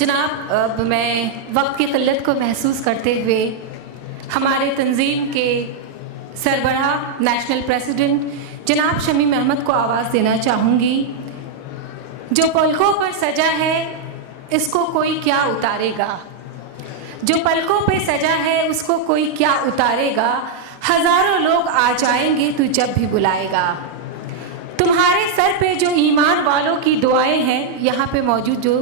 जनाब, अब मैं वक्त की क़िल्लत को महसूस करते हुए हमारे तंजीम के सरबराह नेशनल प्रेसिडेंट जनाब शमीम अहमद को आवाज़ देना चाहूँगी। जो पलकों पर सजा है इसको कोई क्या उतारेगा, जो पलकों पे सजा है उसको कोई क्या उतारेगा। हज़ारों लोग आ जाएंगे तू जब भी बुलाएगा। तुम्हारे सर पे जो ईमान वालों की दुआएं हैं, यहाँ पे मौजूद जो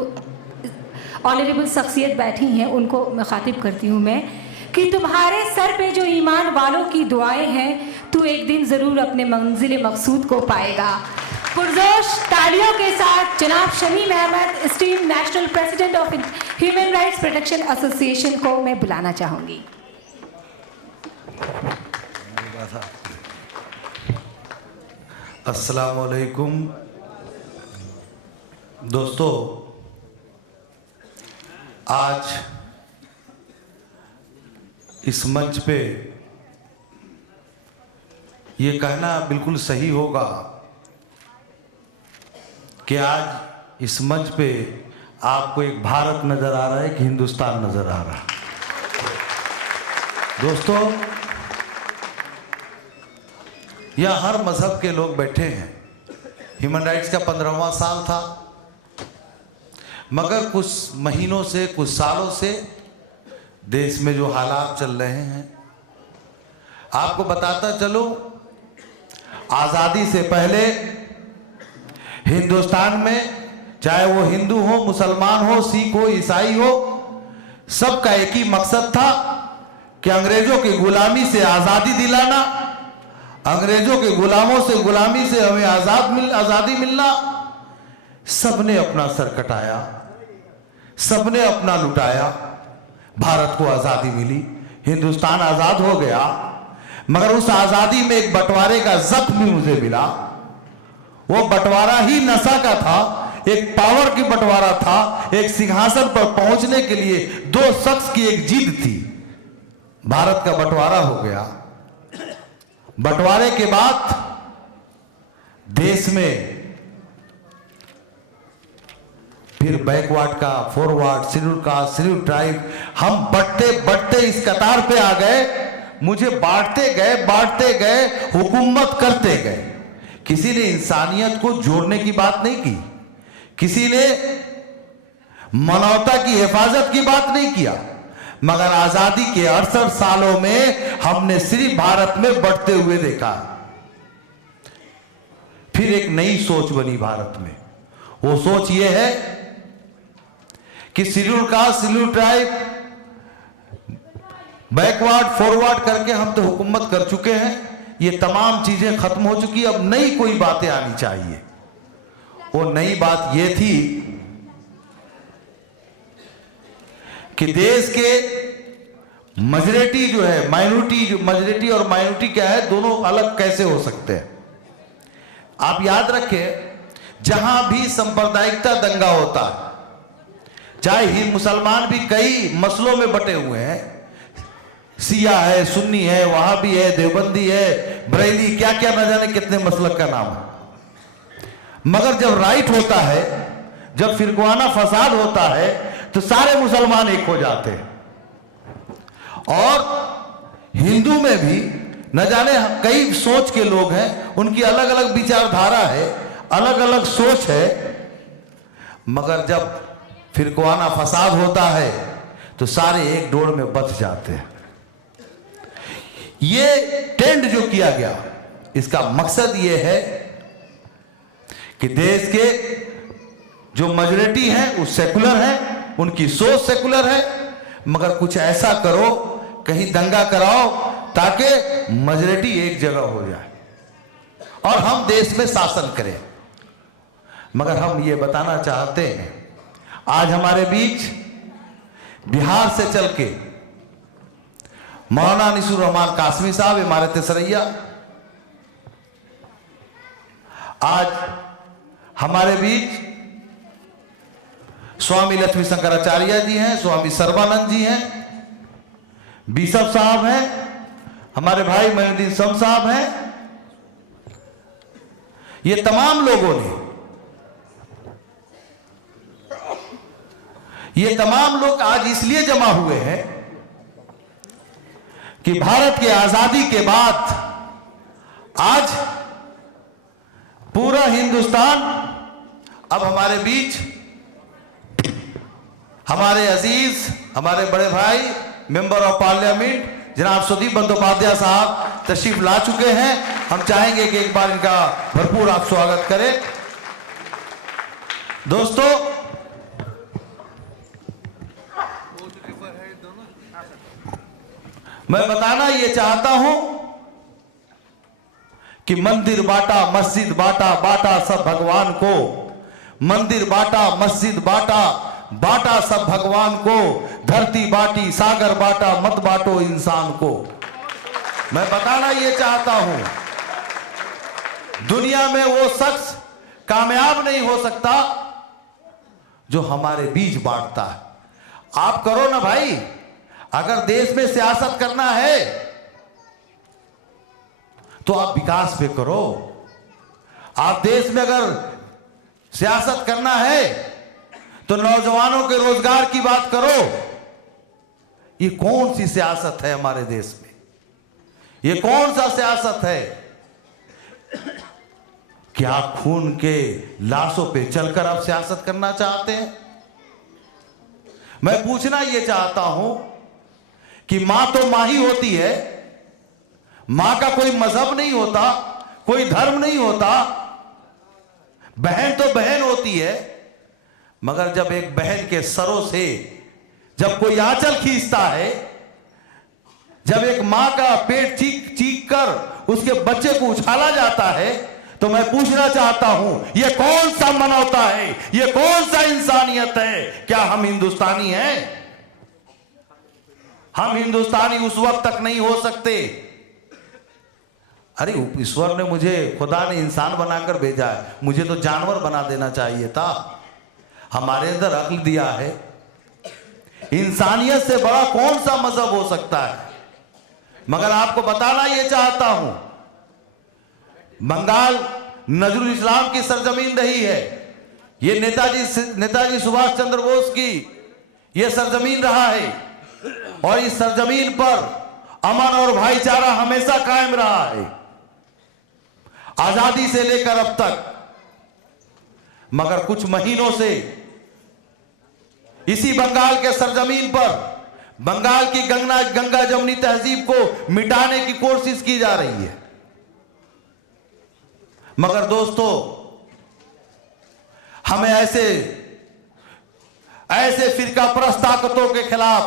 ऑनरेबल शख्सियत बैठी हैं उनको मैं ख़ातिब करती हूँ मैं, कि तुम्हारे सर पे जो ईमान वालों की दुआएं हैं, तू एक दिन ज़रूर अपने मंजिल मकसूद को पाएगा। पुरजोश तालियों के साथ जनाब Shamim Ahmad, steam national president of human rights protection association को मैं बुलाना चाहूँगी। अस्सलाम वालेकुम दोस्तों, आज इस मंच पे ये कहना बिल्कुल सही होगा कि आज इस मंच पे आपको एक भारत नजर आ रहा है कि हिंदुस्तान नजर आ रहा है। दोस्तों, यहाँ हर मजहब के लोग बैठे हैं। ह्यूमन राइट्स का 15वां साल था, मगर कुछ महीनों से, कुछ सालों से देश में जो हालात चल रहे हैं, आपको बताता चलो, आज़ादी से पहले हिंदुस्तान में चाहे वो हिंदू हो, मुसलमान हो, सिख हो, ईसाई हो, सबका एक ही मकसद था कि अंग्रेजों की गुलामी से आज़ादी दिलाना, अंग्रेजों के गुलामों से, गुलामी से हमें आज़ादी मिलना। सबने अपना सर कटाया, सबने अपना लुटाया, भारत को आज़ादी मिली, हिंदुस्तान आज़ाद हो गया। मगर उस आज़ादी में एक बंटवारे का जख्म भी मुझे मिला। वो बंटवारा ही नशा का था, एक पावर की बंटवारा था, एक सिंहासन पर पहुंचने के लिए दो शख्स की एक जिद थी। भारत का बंटवारा हो गया। बंटवारे के बाद देश में फिर बैकवर्ड का, forward, schedule caste, schedule tribe, हम बढ़ते बढ़ते इस कतार पे आ गए। मुझे बांटते गए, हुकूमत करते गए। किसी ने इंसानियत को जोड़ने की बात नहीं की, किसी ने मानवता की हिफाजत की बात नहीं किया। मगर आजादी के 68 सालों में हमने सिर्फ भारत में बढ़ते हुए देखा। फिर एक नई सोच बनी भारत में। वो सोच ये है कि schedule caste, schedule tribe, backward, forward करके हम तो हुकूमत कर चुके हैं, ये तमाम चीजें खत्म हो चुकी, अब नई कोई बातें आनी चाहिए। वो नई बात ये थी कि देश के मेजॉरिटी जो है, मेजॉरिटी और माइनॉरिटी क्या है, दोनों अलग कैसे हो सकते हैं। आप याद रखें, जहां भी सांप्रदायिकता दंगा होता है, चाहे ही मुसलमान भी कई मसलों में बटे हुए हैं, सिया है, सुन्नी है, वहाबी है, देवबंदी है, बरेली, क्या क्या न जाने कितने मसलक का नाम है। मगर जब राइट होता है, जब फिरकाना फसाद होता है, तो सारे मुसलमान एक हो जाते हैं। और हिंदू में भी न जाने कई सोच के लोग हैं, उनकी अलग अलग विचारधारा है, अलग अलग सोच है। मगर जब फिरकाना फसाद होता है तो सारे एक डोर में बच जाते हैं। ये ट्रेंड जो किया गया, इसका मकसद ये है कि देश के जो मेजॉरिटी है वो सेकुलर है, उनकी सोच सेकुलर है, मगर कुछ ऐसा करो, कहीं दंगा कराओ ताकि मेजॉरिटी एक जगह हो जाए और हम देश में शासन करें। मगर हम ये बताना चाहते हैं, आज हमारे बीच बिहार से चल के मौलाना अनीसुर रहमान कासमी साहब, इमारत सरैया, आज हमारे बीच स्वामी लक्ष्मी शंकराचार्य जी हैं, स्वामी सर्बानंद जी हैं, बिशप साहब हैं, हमारे भाई मोइनुद्दीन शम साहब हैं। ये तमाम लोगों ने ये तमाम लोग आज इसलिए जमा हुए हैं कि भारत की आजादी के बाद आज पूरा हिंदुस्तान अब हमारे बीच हमारे अजीज, हमारे बड़े भाई मेंबर ऑफ पार्लियामेंट जनाब सुदीप बंदोपाध्याय साहब तशरीफ ला चुके हैं। हम चाहेंगे कि एक बार इनका भरपूर आप स्वागत करें। दोस्तों, मैं बताना ये चाहता हूं कि मंदिर बांटा, मस्जिद बांटा, बांटा सब भगवान को। मंदिर बांटा, मस्जिद बांटा, बांटा सब भगवान को। धरती बांटी, सागर बांटा, मत बांटो इंसान को। मैं बताना ये चाहता हूं, दुनिया में वो शख्स कामयाब नहीं हो सकता जो हमारे बीच बांटता है। आप करो ना भाई, अगर देश में सियासत करना है तो आप विकास पे करो। आप देश में अगर सियासत करना है तो नौजवानों के रोजगार की बात करो। ये कौन सी सियासत है हमारे देश में? ये कौन सा सियासत है? क्या खून के लाशों पे चलकर आप सियासत करना चाहते हैं? मैं पूछना यह चाहता हूं कि मां तो मां ही होती है। मां का कोई मजहब नहीं होता, कोई धर्म नहीं होता। बहन तो बहन होती है, मगर जब एक बहन के सरों से जब कोई आंचल खींचता है, जब एक मां का पेट चीख चीख कर उसके बच्चे को उछाला जाता है, तो मैं पूछना चाहता हूं, यह कौन सा मानवता है? यह कौन सा इंसानियत है? क्या हम हिंदुस्तानी हैं? हम हिंदुस्तानी उस वक्त तक नहीं हो सकते। अरे ईश्वर ने मुझे, खुदा ने इंसान बनाकर भेजा है, मुझे तो जानवर बना देना चाहिए था। हमारे अंदर अक्ल दिया है। इंसानियत से बड़ा कौन सा मजहब हो सकता है? मगर आपको बताना यह चाहता हूं, बंगाल नजरुल इस्लाम की सरजमीन रही है। यह नेताजी सुभाष चंद्र बोस की यह सरजमीन रहा है, और इस सरजमीन पर अमन और भाईचारा हमेशा कायम रहा है, आजादी से लेकर अब तक। मगर कुछ महीनों से इसी बंगाल के सरजमीन पर बंगाल की गंगा जमुनी तहजीब को मिटाने की कोशिश की जा रही है। मगर दोस्तों, हमें ऐसे फिरका परस्त ताकतों के खिलाफ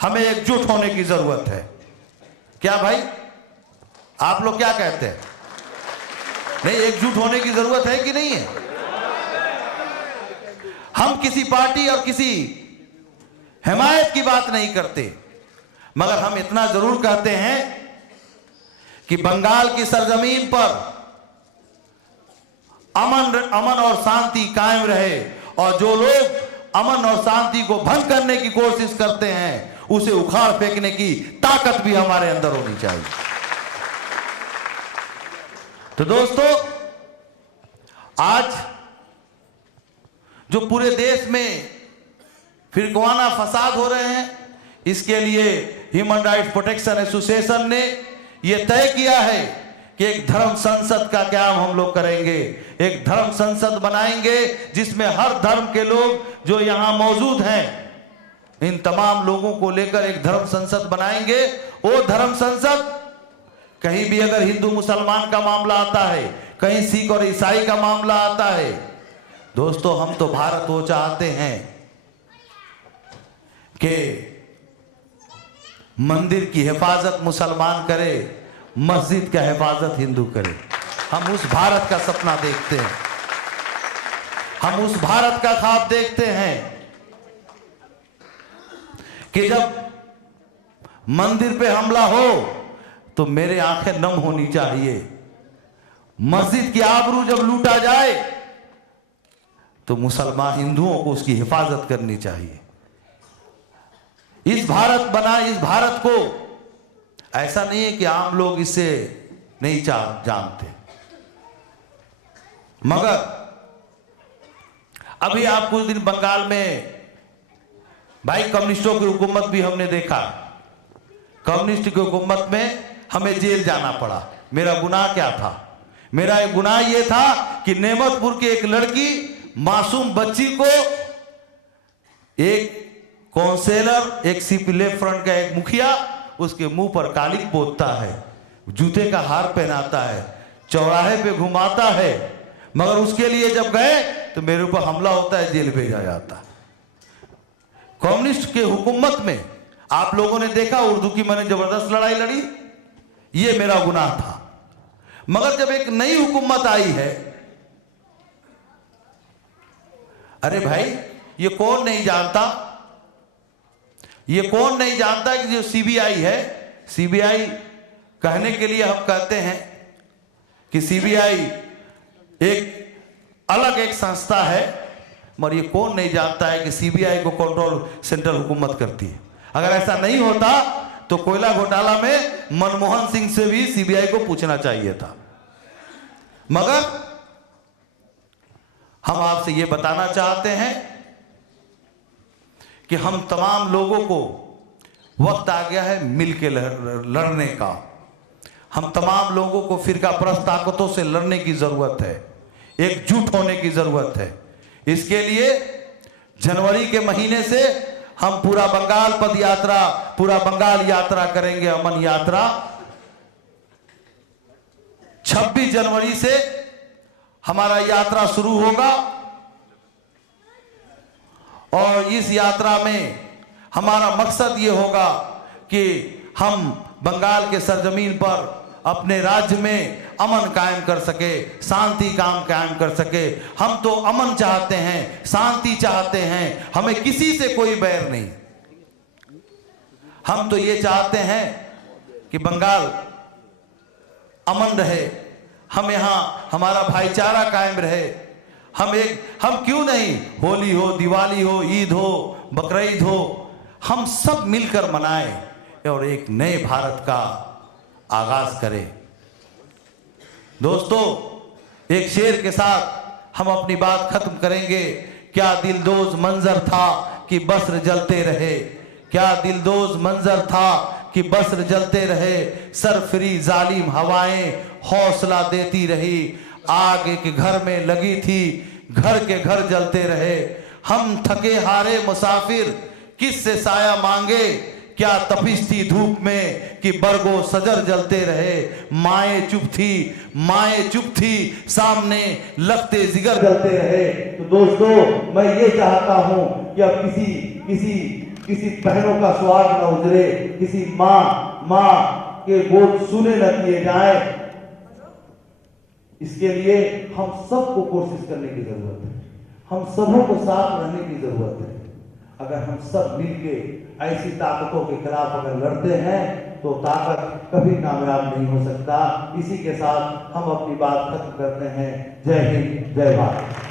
हमें एकजुट होने की जरूरत है। क्या भाई, आप लोग क्या कहते हैं? नहीं, एकजुट होने की जरूरत है कि नहीं है? हम किसी पार्टी और किसी हिमायत की बात नहीं करते, मगर हम इतना जरूर कहते हैं कि बंगाल की सरजमीन पर अमन और शांति कायम रहे, और जो लोग अमन और शांति को भंग करने की कोशिश करते हैं उसे उखाड़ फेंकने की ताकत भी हमारे अंदर होनी चाहिए। तो दोस्तों, आज जो पूरे देश में फिरकावाना फसाद हो रहे हैं, इसके लिए ह्यूमन राइट्स प्रोटेक्शन एसोसिएशन ने यह तय किया है कि एक धर्म संसद का काम हम लोग करेंगे। एक धर्म संसद बनाएंगे जिसमें हर धर्म के लोग जो यहां मौजूद हैं, इन तमाम लोगों को लेकर एक धर्म संसद बनाएंगे। वो धर्म संसद, कहीं भी अगर हिंदू मुसलमान का मामला आता है, कहीं सिख और ईसाई का मामला आता है, दोस्तों हम तो भारत वो चाहते हैं कि मंदिर की हिफाजत मुसलमान करे, मस्जिद का हिफाजत हिंदू करे। हम उस भारत का सपना देखते हैं, हम उस भारत का ख्वाब देखते हैं कि जब मंदिर पे हमला हो तो मेरे आंखें नम होनी चाहिए। मस्जिद की आबरू जब लूटा जाए तो मुसलमान हिंदुओं को उसकी हिफाजत करनी चाहिए। इस भारत को ऐसा नहीं है कि आम लोग इसे नहीं जानते, मगर अभी आप कुछ दिन बंगाल में भाई कम्युनिस्टों की हुकूमत भी हमने देखा, कम्युनिस्ट की हुकूमत में हमें जेल जाना पड़ा। मेरा गुनाह क्या था? मेरा एक गुनाह यह था कि नेमतपुर की एक लड़की, मासूम बच्ची को एक काउंसिलर, एक सीपी लेफ्ट फ्रंट का एक मुखिया उसके मुंह पर कालिक पोतता है, जूते का हार पहनाता है, चौराहे पे घुमाता है, मगर उसके लिए जब गए तो मेरे ऊपर हमला होता है, जेल भेजा जाता। कम्युनिस्ट के हुकूमत में आप लोगों ने देखा उर्दू की मैंने जबरदस्त लड़ाई लड़ी, ये मेरा गुनाह था। मगर जब एक नई हुकूमत आई है, अरे भाई ये कौन नहीं जानता, ये कौन नहीं जानता कि जो सीबीआई है, सीबीआई कहने के लिए हम कहते हैं कि सीबीआई एक अलग एक संस्था है, मगर ये कौन नहीं जानता है कि सीबीआई को कंट्रोल सेंट्रल हुकूमत करती है। अगर ऐसा नहीं होता तो कोयला घोटाला में मनमोहन सिंह से भी सीबीआई को पूछना चाहिए था। मगर हम आपसे ये बताना चाहते हैं कि हम तमाम लोगों को वक्त आ गया है मिलके लड़ने का। हम तमाम लोगों को फिरका परस्त ताकतों से लड़ने की जरूरत है, एकजुट होने की जरूरत है। इसके लिए जनवरी के महीने से हम पूरा बंगाल पद यात्रा, पूरा बंगाल यात्रा करेंगे, अमन यात्रा। 26 जनवरी से हमारा यात्रा शुरू होगा और इस यात्रा में हमारा मकसद ये होगा कि हम बंगाल के सरजमीन पर अपने राज्य में अमन कायम कर सके, शांति कायम कर सके। हम तो अमन चाहते हैं, शांति चाहते हैं, हमें किसी से कोई बैर नहीं। हम तो ये चाहते हैं कि बंगाल अमन रहे, हम यहाँ हमारा भाईचारा कायम रहे। हम क्यों नहीं, होली हो, दिवाली हो, ईद हो, बकरीद हो, हम सब मिलकर मनाएं और एक नए भारत का आगाज करें। दोस्तों, एक शेर के साथ हम अपनी बात खत्म करेंगे। क्या दिलदोज मंजर था कि बस्र जलते रहे, क्या दिलदोज मंजर था कि बस्र जलते रहे, सरफरी जालिम हवाएं हौसला देती रही, आग एक घर में लगी थी, घर के घर जलते रहे। हम थके हारे मुसाफिर किससे साया मांगे, क्या तपिश थी धूप में कि बरगो सजर जलते रहे। माएँ चुप थी सामने लगते जिगर जलते रहे। तो दोस्तों, मैं ये चाहता हूं कि अब किसी बहनों का स्वाद न उजरे, किसी माँ के बोल सुने न किए जाए। इसके लिए हम सबको कोशिश करने की जरूरत है, हम सबों को साथ रहने की जरूरत है। अगर हम सब मिलके ऐसी ताकतों के खिलाफ अगर लड़ते हैं तो ताकत कभी कामयाब नहीं हो सकता। इसी के साथ हम अपनी बात खत्म करते हैं। जय हिंद, जय भारत।